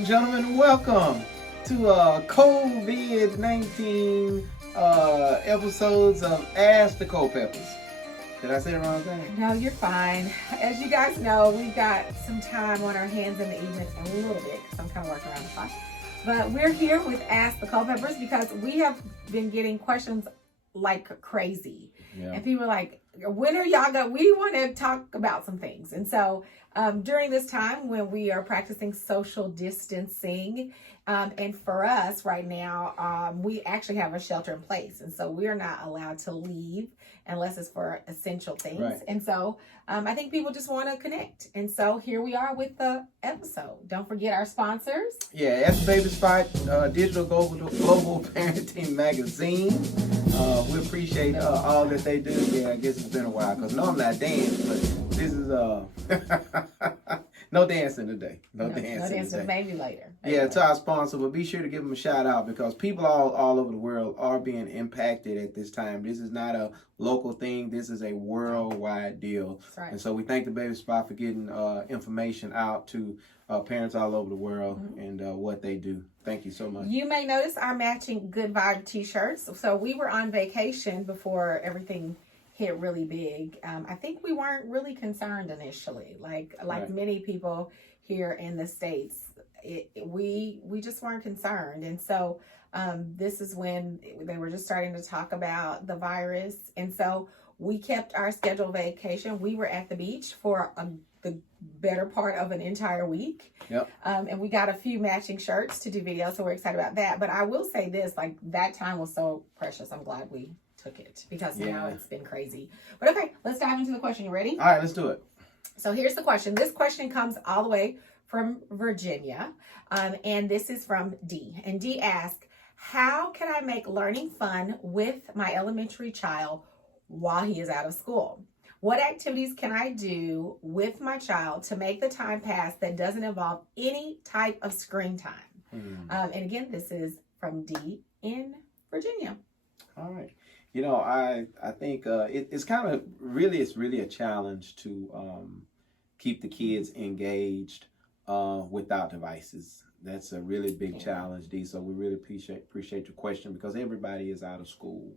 and gentlemen, welcome to COVID-19 episodes of Ask the Culpeppers. Did I say the wrong thing? No, you're fine. As you guys know, we've got some time on our hands in the evenings, a little bit, because I'm kind of working around the clock. But we're here with Ask the Culpeppers because we have been getting questions like crazy. Yeah. And people are like, when are y'all going? We want to talk about some things. And so during this time when we are practicing social distancing, and for us right now, we actually have a shelter in place. And so we're not allowed to leave unless it's for essential things. Right. And so I think people just want to connect. And so here we are with the episode. Don't forget our sponsors. Yeah, Ask the Baby Spot, Digital Global Parenting Magazine. We appreciate all that they do. Yeah, I guess it's been a while because normally I dance, but this is no dancing today. No dancing today. Maybe later. To our sponsor, but be sure to give them a shout out because people all over the world are being impacted at this time. This is not a local thing. This is a worldwide deal. That's right. And so we thank the Baby Spot for getting information out to parents all over the world and what they do. Thank you so much. You may notice our matching Good Vibe t-shirts. So we were on vacation before everything hit really big. I think we weren't really concerned initially, like Right. many people here in the States. We just weren't concerned, and so this is when they were just starting to talk about the virus, and so we kept our scheduled vacation. We were at the beach for the better part of an entire week. Yep. And we got a few matching shirts to do videos, so we're excited about that. But I will say this, like that time was so precious. I'm glad we took it because now it's been crazy. But okay, let's dive into the question. You ready? All right, let's do it. So here's the question. This question comes all the way from Virginia. And this is from D. And D asks, how can I make learning fun with my elementary child while he is out of school? What activities can I do with my child to make the time pass that doesn't involve any type of screen time? And again, this is from D in Virginia. All right. You know, I think it's kind of really a challenge to keep the kids engaged without devices. That's a really big challenge, D. So we really appreciate your question because everybody is out of school.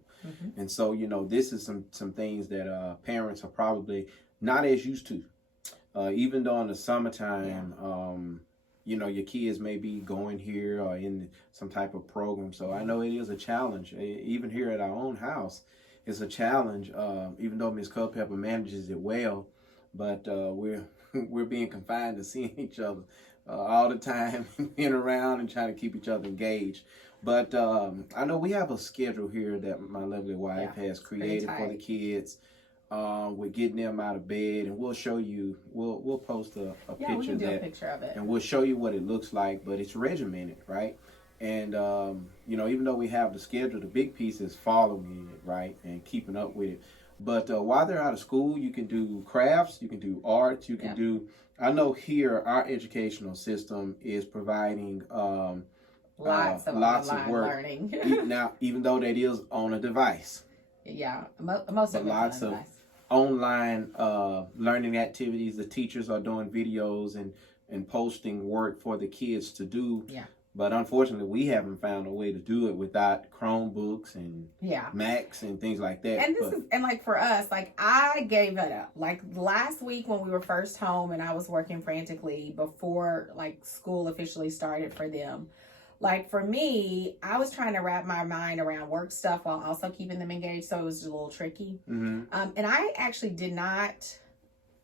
And so, you know, this is some things that parents are probably not as used to. Even during the summertime, you know, your kids may be going here or in some type of program. So I know it is a challenge. Even here at our own house, it's a challenge, even though Ms. Culpepper manages it well. But we're being confined to seeing each other all the time, being around and trying to keep each other engaged. But I know we have a schedule here that my lovely wife has created for the kids. We're getting them out of bed, and we'll show you. We'll post a picture we can do of a that, picture of it, and we'll show you what it looks like. But it's regimented, right? And you know, even though we have the schedule, the big piece is following it, right, and keeping up with it. But while they're out of school, you can do crafts, you can do art, you can do. I know here our educational system is providing lots of work learning. now, even though that is on a device. Yeah, most of it lots of online learning activities. The teachers are doing videos and posting work for the kids to do. Yeah. But unfortunately, we haven't found a way to do it without Chromebooks and Macs and things like that. And like for us, like I gave it up. Like last week when we were first home and I was working frantically before like school officially started for them. Like for me, I was trying to wrap my mind around work stuff while also keeping them engaged, so it was just a little tricky. And I actually did not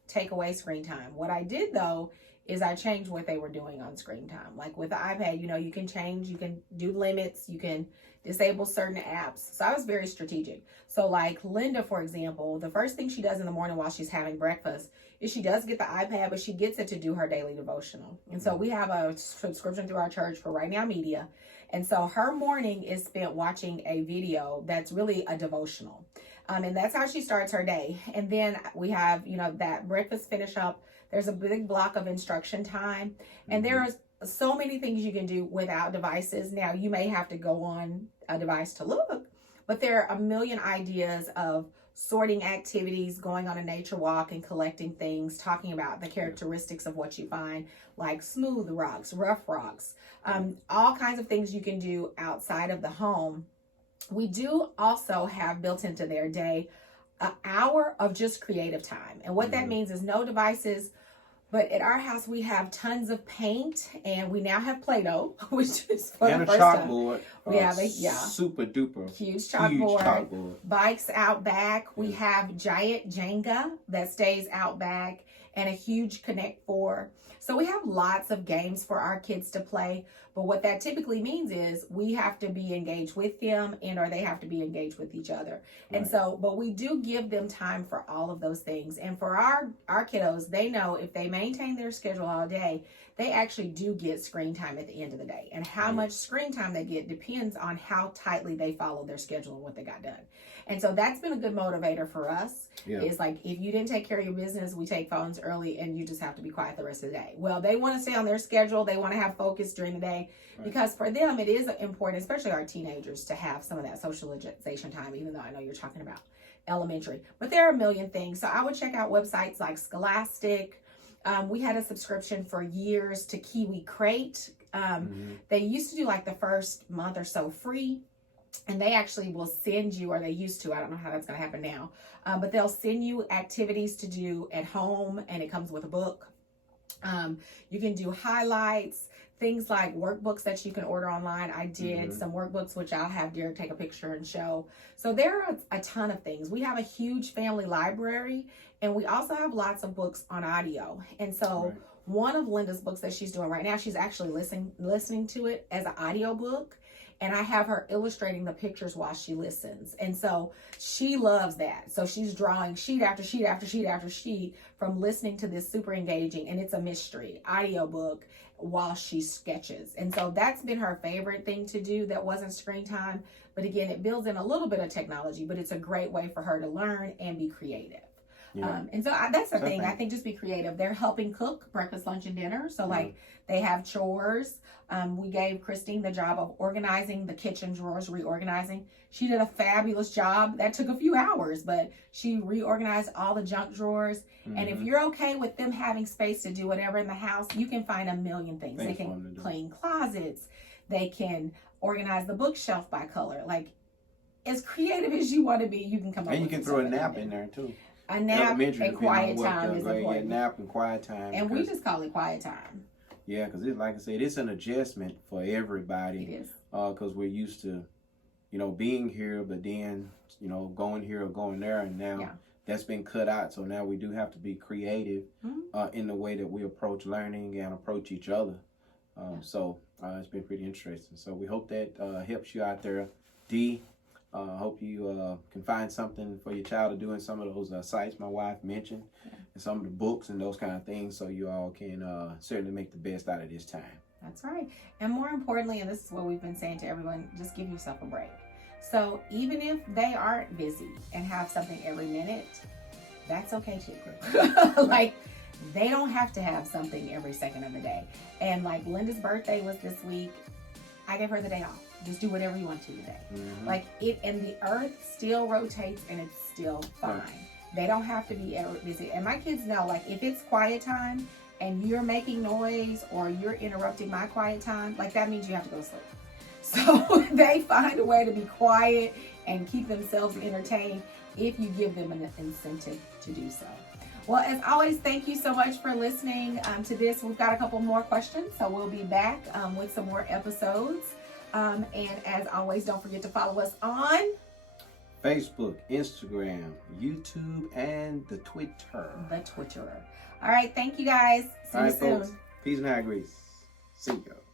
take away screen time. What I did though is I changed what they were doing on screen time. Like with the iPad, you know, you can change, you can do limits, you can disable certain apps. So I was very strategic. So like Linda, for example, the first thing she does in the morning while she's having breakfast is she does get the iPad, but she gets it to do her daily devotional. And so we have a subscription through our church for Right Now Media. And so her morning is spent watching a video that's really a devotional. And that's how she starts her day. And then we have, you know, that breakfast finish up. There's a big block of instruction time. And there's so many things you can do without devices. Now, you may have to go on a device to look, but there are a million ideas of sorting activities, going on a nature walk and collecting things, talking about the characteristics of what you find, like smooth rocks, rough rocks, all kinds of things you can do outside of the home. We do also have built into their day an hour of just creative time. And what that means is no devices. But at our house, we have tons of paint, and we now have Play-Doh, which is for and the a first chalkboard. time. We have super duper huge chalkboard. Bikes out back. We have giant Jenga that stays out back, and a huge Connect 4. So we have lots of games for our kids to play. But what that typically means is we have to be engaged with them, and or they have to be engaged with each other. And so, but we do give them time for all of those things. And for our kiddos, they know if they maintain their schedule all day, they actually do get screen time at the end of the day. And how much screen time they get depends on how tightly they follow their schedule and what they got done. And so that's been a good motivator for us. It's like, if you didn't take care of your business, we take phones early and you just have to be quiet the rest of the day. Well, they want to stay on their schedule. They want to have focus during the day because for them, it is important, especially our teenagers, to have some of that socialization time, even though I know you're talking about elementary. But there are a million things. So I would check out websites like Scholastic. We had a subscription for years to Kiwi Crate. They used to do like the first month or so free. And they actually will send you, or they used to, I don't know how that's going to happen now, but they'll send you activities to do at home, and it comes with a book. You can do highlights, things like workbooks that you can order online. I did some workbooks, which I'll have Derek take a picture and show. So there are a ton of things. We have a huge family library, and we also have lots of books on audio. And so one of Linda's books that she's doing right now, she's actually listening to it as an audio book. And I have her illustrating the pictures while she listens. And so she loves that. So she's drawing sheet after sheet after sheet after sheet from listening to this super engaging, and it's a mystery audiobook while she sketches. And so that's been her favorite thing to do that wasn't screen time. But again, it builds in a little bit of technology, but it's a great way for her to learn and be creative. And so that's the thing. I think just be creative. They're helping cook breakfast, lunch, and dinner. So like they have chores. We gave Christine the job of organizing the kitchen drawers, reorganizing. She did a fabulous job. That took a few hours, but she reorganized all the junk drawers. And if you're okay with them having space to do whatever in the house, you can find a million things. They can clean closets. They can organize the bookshelf by color. Like, as creative as you want to be, you can come up with. And you can throw a nap in there too. A nap and quiet time is important. Nap and quiet time. And we just call it quiet time. Yeah, because like I said, it's an adjustment for everybody. It is. Because we're used to, being here, but then, going here or going there. And now that's been cut out. So now we do have to be creative in the way that we approach learning and approach each other. So it's been pretty interesting. So we hope that helps you out there, Dee. Hope you can find something for your child to do in some of those sites my wife mentioned, and some of the books and those kind of things, so you all can certainly make the best out of this time. That's right. And more importantly, and this is what we've been saying to everyone, just give yourself a break. So even if they aren't busy and have something every minute, that's okay too. Like, they don't have to have something every second of the day. And like Linda's birthday was this week. I gave her the day off. Just do whatever you want to today. Like and the earth still rotates and it's still fine. They don't have to be ever busy. And my kids know, like, if it's quiet time and you're making noise or you're interrupting my quiet time, like, that means you have to go to sleep. So they find a way to be quiet and keep themselves entertained if you give them an incentive to do so. Well, as always, thank you so much for listening to this. We've got a couple more questions, so we'll be back with some more episodes. And as always, don't forget to follow us on Facebook, Instagram, YouTube, and the Twitter. All right, thank you guys. See you soon. Folks. Peace and high grease. See you.